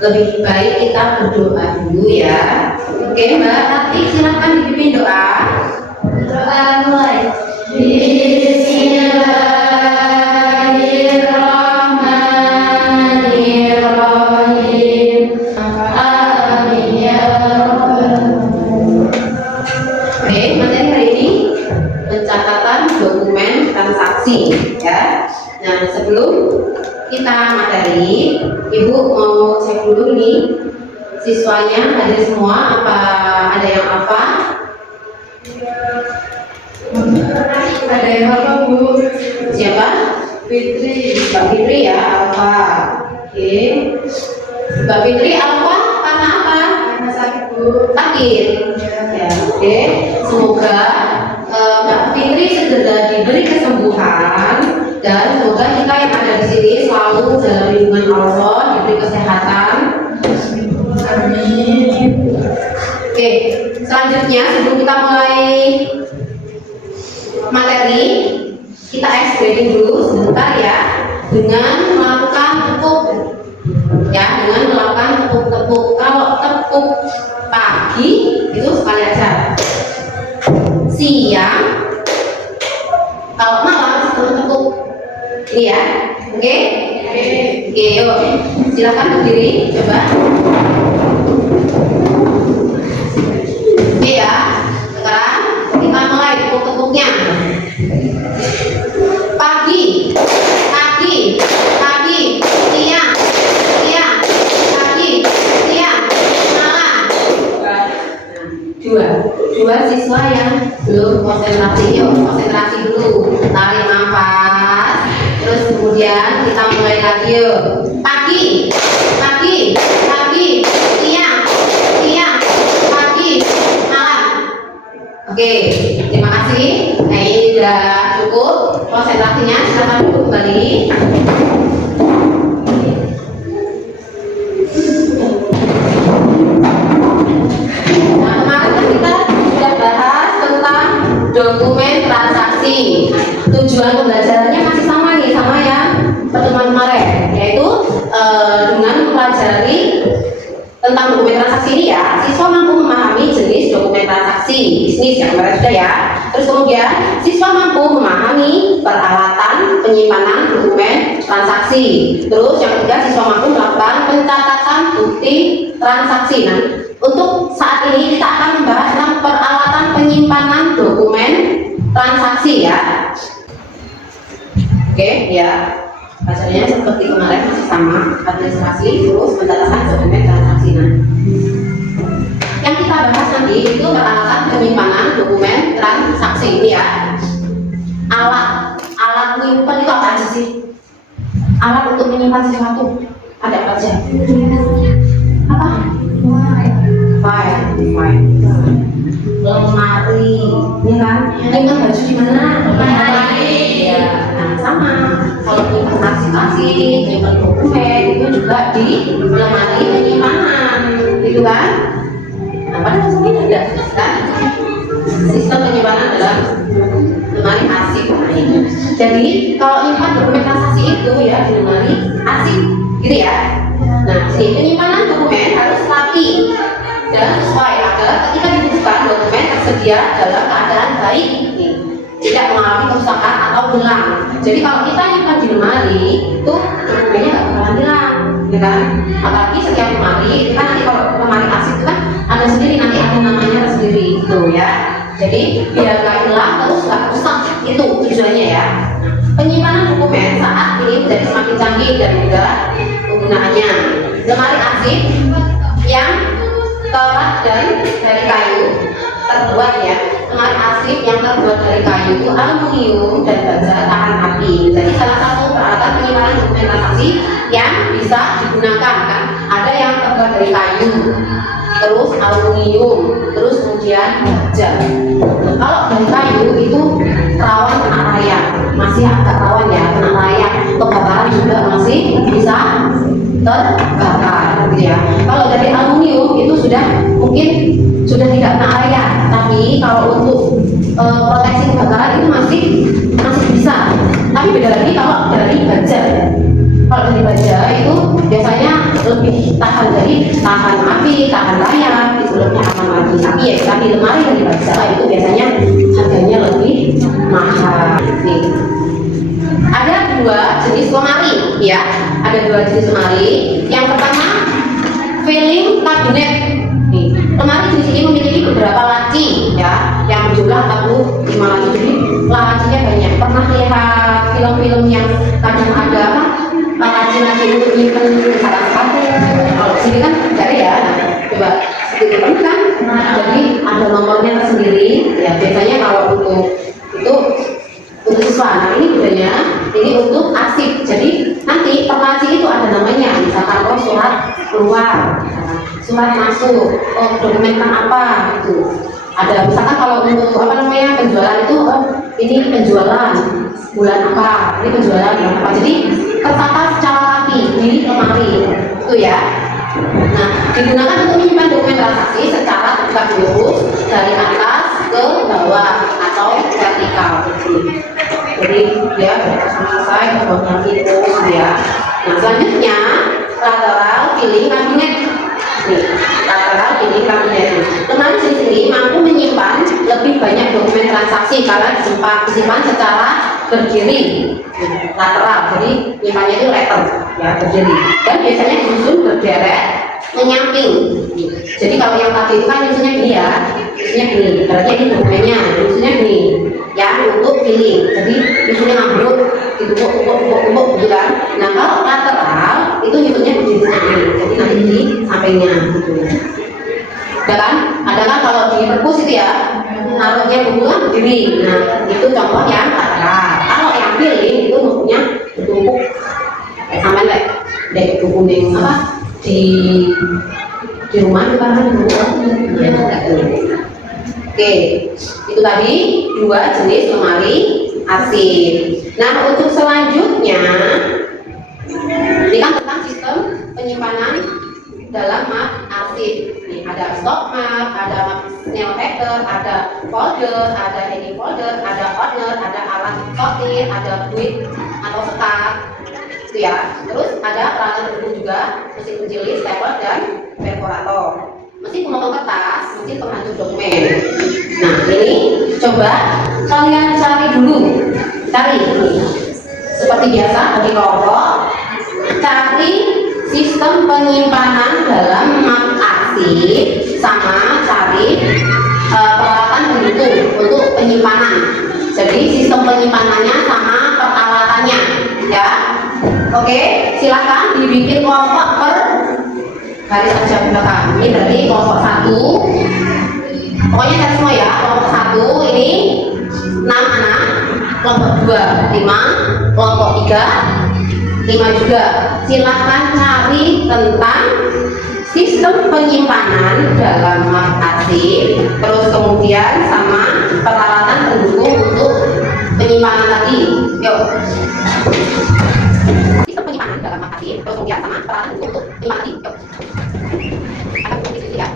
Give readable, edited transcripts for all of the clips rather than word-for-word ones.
lebih baik kita berdoa dulu ya. Oke Mbak Tati, silahkan dipimpin doa. Doa mulai. Bismillahirrahmanirrahim. Amin ya Rabbal. Oke, materi hari ini pencatatan dokumen transaksi ya. Nah, sebelum kita materi, Ibu mau cek dulu nih siswanya hadir semua, apa ada yang apa? Ada yang apa Bu? Siapa? Fitri. Mbak Fitri ya, apa? Oke. Mbak Fitri apa? Karena apa? Karena sakit Bu. Sakit. Ya, oke. Semoga Mbak Fitri segera diberi kesembuhan dan semoga kita yang ada di sini selalu dalam lindungan Allah, diberi kesehatan. Amin. Oke, selanjutnya sebelum kita mulai materi, kita explaining dulu sebentar ya dengan melakukan tepuk ya, dengan melakukan tepuk-tepuk. Kalau tepuk pagi itu sekali aja, siang, kalau malam tepuk ini ya. Oke? Oke, yuk silakan berdiri coba. Oke ya, sekarang kita mulai tepuk-tepuknya. Pagi, pagi, pagi, siang, siang, pagi, siang, malam. Dua siswa yang belum konsentrasi, yuk konsentrasi dulu. Tarik nafas, terus kemudian kita mulai lagi yuk. Pagi, pagi, pagi, siang, siang, pagi, malam. Oke, terima kasih. Nah, ini sudah cukup konsentrasinya. Silakan duduk kembali. Nah, kemarin kan kita sudah bahas tentang dokumen transaksi. Tujuan pembelajarannya masih sama nih, sama yang pertemuan kemarin, yaitu dengan mempelajari tentang dokumen transaksi ini ya, siswa mampu memahami jenis dokumen transaksi bisnis yang kemarin sudah ya. Terus kemudian siswa mampu memahami peralatan penyimpanan dokumen transaksi. Terus yang ketiga, siswa mampu melakukan pencatatan bukti transaksi. Nah, untuk saat ini kita akan membahas tentang peralatan penyimpanan dokumen transaksi ya. Oke ya, bacanya seperti kemarin masih sama, administrasi terus pencatatan dokumen transaksi. Nah, yang kita bahas nanti itu peralatan penyimpanan dokumen transaksi ini ya. Alat menyimpan itu apa aja sih? Alat untuk menyimpan sesuatu ada apa aja? Apa? File. Lemari, ya kan? Nyimpan baju di mana? Lemari. Ya, nah sama. Kalau menyimpan arsip, menyimpan dokumen itu juga di lemari penyimpanan, gitu kan? Nah, pada dasarnya tidak kan? Sistem penyimpanan dalam lemari arsip. Jadi kalau menyimpan dokumen transaksi itu ya di lemari arsip, gitu ya. Nah, si penyimpanan dokumen harus rapi dan sesuai agar ketika dibutuhkan dokumen tersedia dalam keadaan baik, tidak mengalami kerusakan atau hilang. Jadi kalau kita nyimpan di lemari itu dokumennya nggak bakalan hilang, ya kan? Apalagi setiap lemari, kan nanti kalau lemari arsip itu kan ada sendiri, nanti ada namanya tersendiri, gitu ya. Jadi biar nggak hilang terus nggak rusak, itu tujuannya ya. Penyimpanan dokumen saat ini menjadi semakin canggih dan mudah penggunaannya. Lemari arsip yang terat dan dari kayu terbuat ya. Lemari arsip yang terbuat dari kayu itu aluminium dan baja tahan api. Jadi salah satu peralatan penyimpanan dokumen transaksi yang bisa digunakan kan. Ada yang terbuat dari kayu, terus aluminium, terus kemudian baja. Kalau dari kayu itu rawan kena rayap, masih agak rawan ya kena rayap. Kebakaran juga masih bisa terbakar, gitu ya. Kalau dari aluminium itu sudah mungkin sudah tidak kena rayap, tapi kalau untuk proteksi kebakaran itu masih bisa. Tapi beda lagi kalau dari baja. Kalau dari baja itu biasanya lebih tahan ya. Ada dua jenis lemari. Yang pertama, filing cabinet. Nih, lemari jenis ini memiliki beberapa laci, ya, yang berjumlah 45 laci. Jadi lacinya banyak. Pernah lihat film-film yang kadang ada laci-laci untuk nyimpen misalkan sepatu? Kalau di sini kan nggak ada ya. Nah, coba itu kan. Jadi ada nomornya tersendiri. Ya, biasanya kalau untuk itu untuk siswa. Nah, ini bedanya, ini untuk arsip. Jadi nanti per laci itu ada namanya. Misalkan oh surat keluar, surat masuk, oh dokumen apa gitu. Ada misalkan kalau untuk apa namanya penjualan itu, oh ini penjualan bulan apa, ini penjualan bulan apa. Jadi tertata secara rapi di lemari itu ya. Nah, digunakan untuk menyimpan dokumen transaksi secara tegak lurus dari atas ke bawah atau vertikal. Jadi dia selesai membuat itu ya. Nah, selanjutnya lateral filing cabinet. Nih, lateral filing cabinet. Lemari jenis ini mampu menyimpan lebih banyak dokumen transaksi karena disimpan secara berdiri. Lateral, jadi nyimpannya itu letter ya, berdiri. Dan biasanya disusun berderet menyamping. Jadi kalau yang tadi itu kan nyusunnya gini ya, nyusunnya gini, berarti ini dokumennya, nyusunnya gini ya, untuk filing. Jadi nyusunnya ngambruk, ditumpuk gitu kan. Nah, kalau lateral itu nyusunnya berdiri sendiri, jadi nanti di sampingnya gitu. Ya kan? Ada kan kalau di perpus itu ya, naruhnya buku kan berdiri. Nah, itu contoh yang lateral. Kalau yang filing itu bukunya ditumpuk sampai dek buku ning apa di rumah kita kan buku ya. Oke, itu tadi dua jenis lemari arsip. Nah, untuk selanjutnya ini kan tentang sistem penyimpanan dalam map arsip. Nih, ada stock map, ada map snail hacker, ada folder, ada heading folder, ada ordner, ada alat sortir, ada build atau sekat, itu ya. Terus ada peralatan pendukung juga, mesin penjilid, stapler dan perforator, mesin pemotong kertas, mesin penghancur dokumen. Nah, ini coba kalian cari dulu, cari seperti biasa bagi kelompok, cari sistem penyimpanan dalam map arsip sama cari peralatan pendukung untuk penyimpanan. Jadi sistem penyimpanannya sama peralatannya ya. Oke, silakan dibikin kelompok per garis aja belakang. Ini berarti kelompok 1. Pokoknya cari semua ya. Kelompok 1 ini 6 anak, kelompok 2 5, kelompok 3 5 juga. Silahkan cari tentang sistem penyimpanan dalam map arsip, terus kemudian sama peralatan pendukung untuk penyimpanan tadi. Yuk, sistem penyimpanan dalam map arsip, terus kemudian sama peralatan pendukung untuk penyimpanan tadi. Yuk, akan diskusi ya.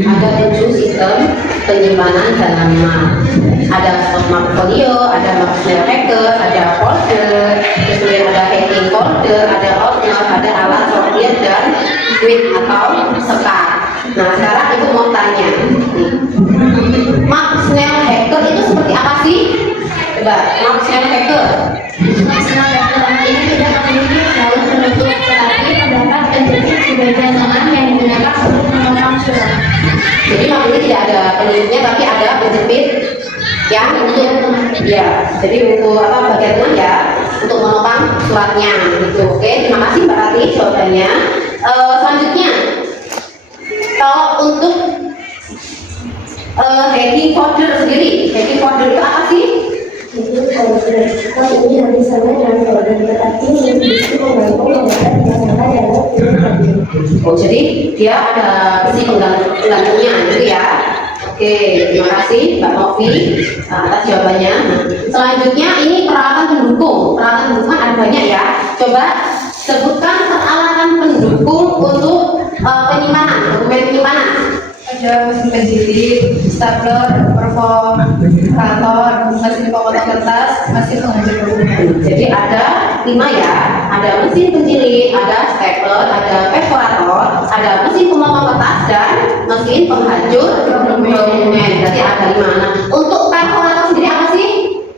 Ada 7 sistem penyimpanan dalam map. Ada stock map folio, ada map snail hacker, ada folder, kemudian ada heading folder, ada ordner, ada alat sortir dan build atau sekat. Nah, sekarang ibu mau tanya, map snail hacker itu seperti apa sih? Coba, map snail hacker. Map snail hacker ini tidak memiliki jalur penutup, tetapi terdapat berbeda dengan yang digunakan untuk menopang surat. Jadi maksudnya tidak ada penutupnya tapi ada penjepit yang untuk ya. Jadi untuk apa bagian tengah ya untuk menopang suratnya gitu. Oke, terima kasih Mbak Rati jawabannya. Selanjutnya kalau untuk heading folder sendiri, heading folder itu apa sih? Itu folder. Kalau ini nanti sama dengan folder, tetapi ini bisa menggantung nomor yang ada dalam Oh, jadi dia ada besi penggantungnya gitu ya. Oke, terima kasih Mbak Novi atas jawabannya. Selanjutnya ini peralatan pendukung. Peralatan pendukung ada banyak ya. Coba sebutkan peralatan pendukung untuk penyimpanan, dokumen penyimpanan. Ada mesin penjilid, stapler, perforator, mesin pemotong kertas, mesin pengunci dokumen. Jadi ada 5 ya, ada mesin penjilid, ada stapler, ada perforator, ada mesin pemotong kertas dan mesin penghancur dokumen. Berarti ada 5. Nah, untuk perforator sendiri apa sih?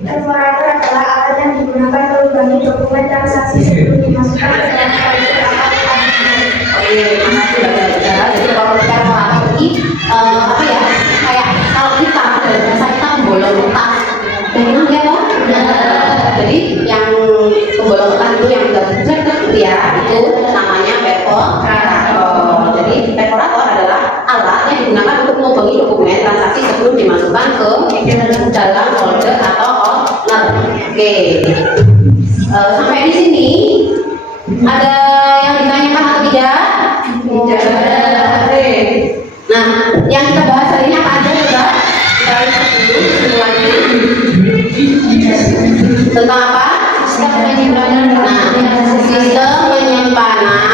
Perforator adalah alat yang digunakan melubangi dokumen transaksi sebelum dimasukkan ke dalam file aplikasi. Oke, terima kasih Mbak Dara. Jadi kalau perforator ini apa ya? Kayak kalau kita dari bahasa kita membolong kertas. Memang ya Pak? Jadi yang pembolong kertas itu yang udah besar gitu ya, itu namanya perforator. Jadi perforator adalah alat yang digunakan untuk melubangi dokumen transaksi sebelum dimasukkan ke dalam folder atau owner. Oke. Sampai di sini ada yang ditanyakan atau tidak? Tidak. Oke. Nah, yang kita bahas hari ini apa aja coba? Kita lihat dulu semuanya. Tentang apa? Sistem penyimpanan. Nah, sistem penyimpanan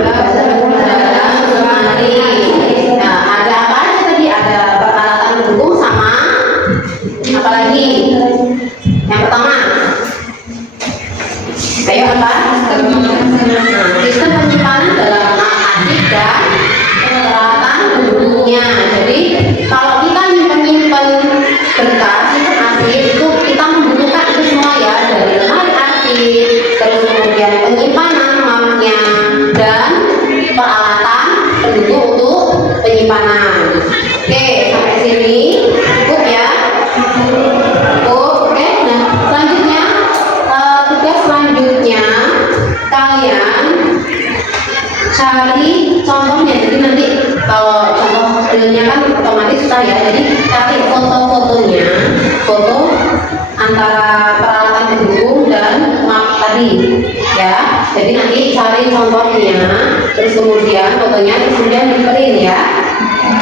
dalam lemari. Nah, ada apa aja tadi? Ada peralatan pendukung sama apa lagi? Yang pertama, ayo apa? Sistem penyimpanan dalam arsip dan peralatan pendukungnya. Jadi kalau kita menyimpan berkas itu arsip itu kita membutuhkan itu semua ya, dari lemari arsip, terus kemudian penyimpanan mapnya dan peralatan pendukung untuk penyimpanan. Oke, sampai sini cukup ya. Oke, nah selanjutnya tugas selanjutnya kalian cari contohnya. Jadi nanti kalau contoh realnya kan otomatis susah ya, jadi cari foto-fotonya, foto antara peralatan pendukung dan map tadi ya. Jadi nanti cari contohnya, terus kemudian fotonya, terus kemudian di-print ya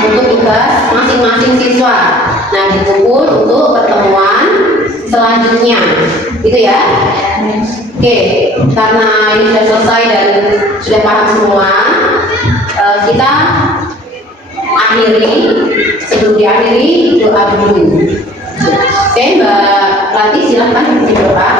untuk tugas masing-masing siswa. Nah, dikumpul untuk pertemuan selanjutnya gitu ya. Oke, karena ini sudah selesai dan sudah paham semua, kita akhiri. Sebelum diakhiri doa dulu. Oke, Mbak Rati silahkan berdoa.